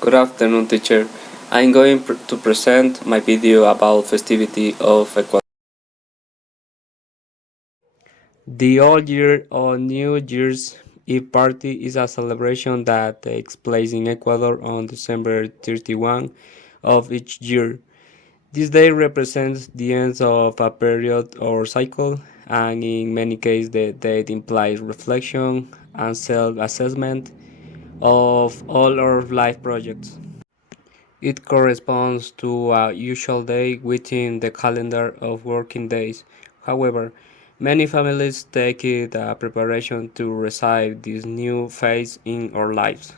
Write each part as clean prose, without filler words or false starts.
Good afternoon, teacher. I'm going to present my video about festivity of Ecuador. The Old Year or New Year's Eve party is a celebration that takes place in Ecuador on December 31 of each year. This day represents the end of a period or cycle, and in many cases, the date implies reflection and self assessment of all our life projects. It corresponds to a usual day within the calendar of working days. However, many families take it a preparation to receive this new phase in our lives.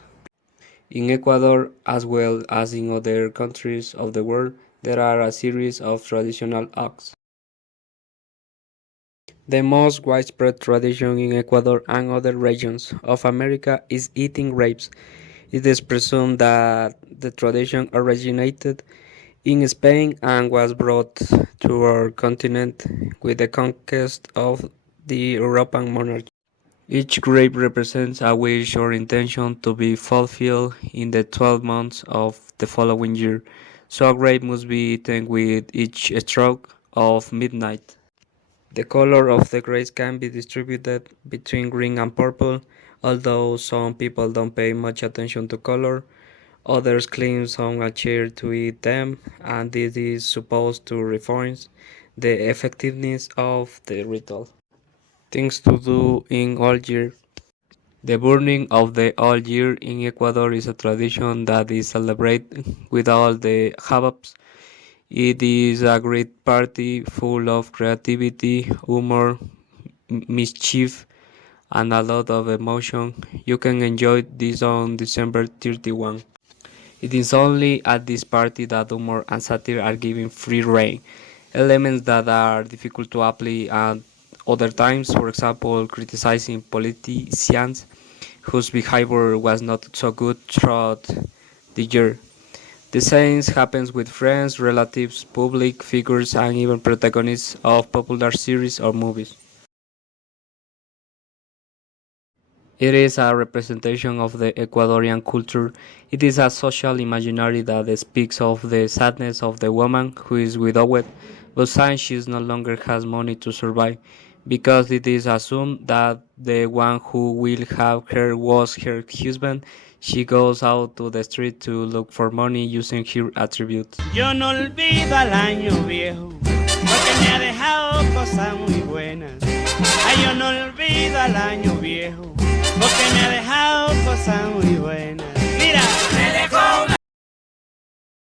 In Ecuador, as well as in other countries of the world, there are a series of traditional acts. The most widespread tradition in Ecuador and other regions of America is eating grapes. It is presumed that the tradition originated in Spain and was brought to our continent with the conquest of the European monarchy. Each grape represents a wish or intention to be fulfilled in the 12 months of the following year, so a grape must be eaten with each stroke of midnight. The color of the grapes can be distributed between green and purple, although some people don't pay much attention to color. Others climb on a chair to eat them, and this is supposed to reinforce the effectiveness of the ritual. Things to do in all year. The burning of the all year in Ecuador is a tradition that is celebrated with all the hababs. It is a great party full of creativity, humor, mischief, and a lot of emotion. You can enjoy this on December 31. It is only at this party that humor and satire are given free rein. Elements that are difficult to apply at other times, for example, criticizing politicians whose behavior was not so good throughout the year. The same happens with friends, relatives, public figures, and even protagonists of popular series or movies. It is a representation of the Ecuadorian culture. It is a social imaginary that speaks of the sadness of the woman who is widowed, but since she no longer has money to survive, because it is assumed that the one who will have her was her husband, she goes out to the street to look for money using her attributes. Yo no olvido al año viejo, porque me ha dejado cosas muy buenas. Ay, yo no olvido al año viejo, porque me ha dejado cosas muy buenas.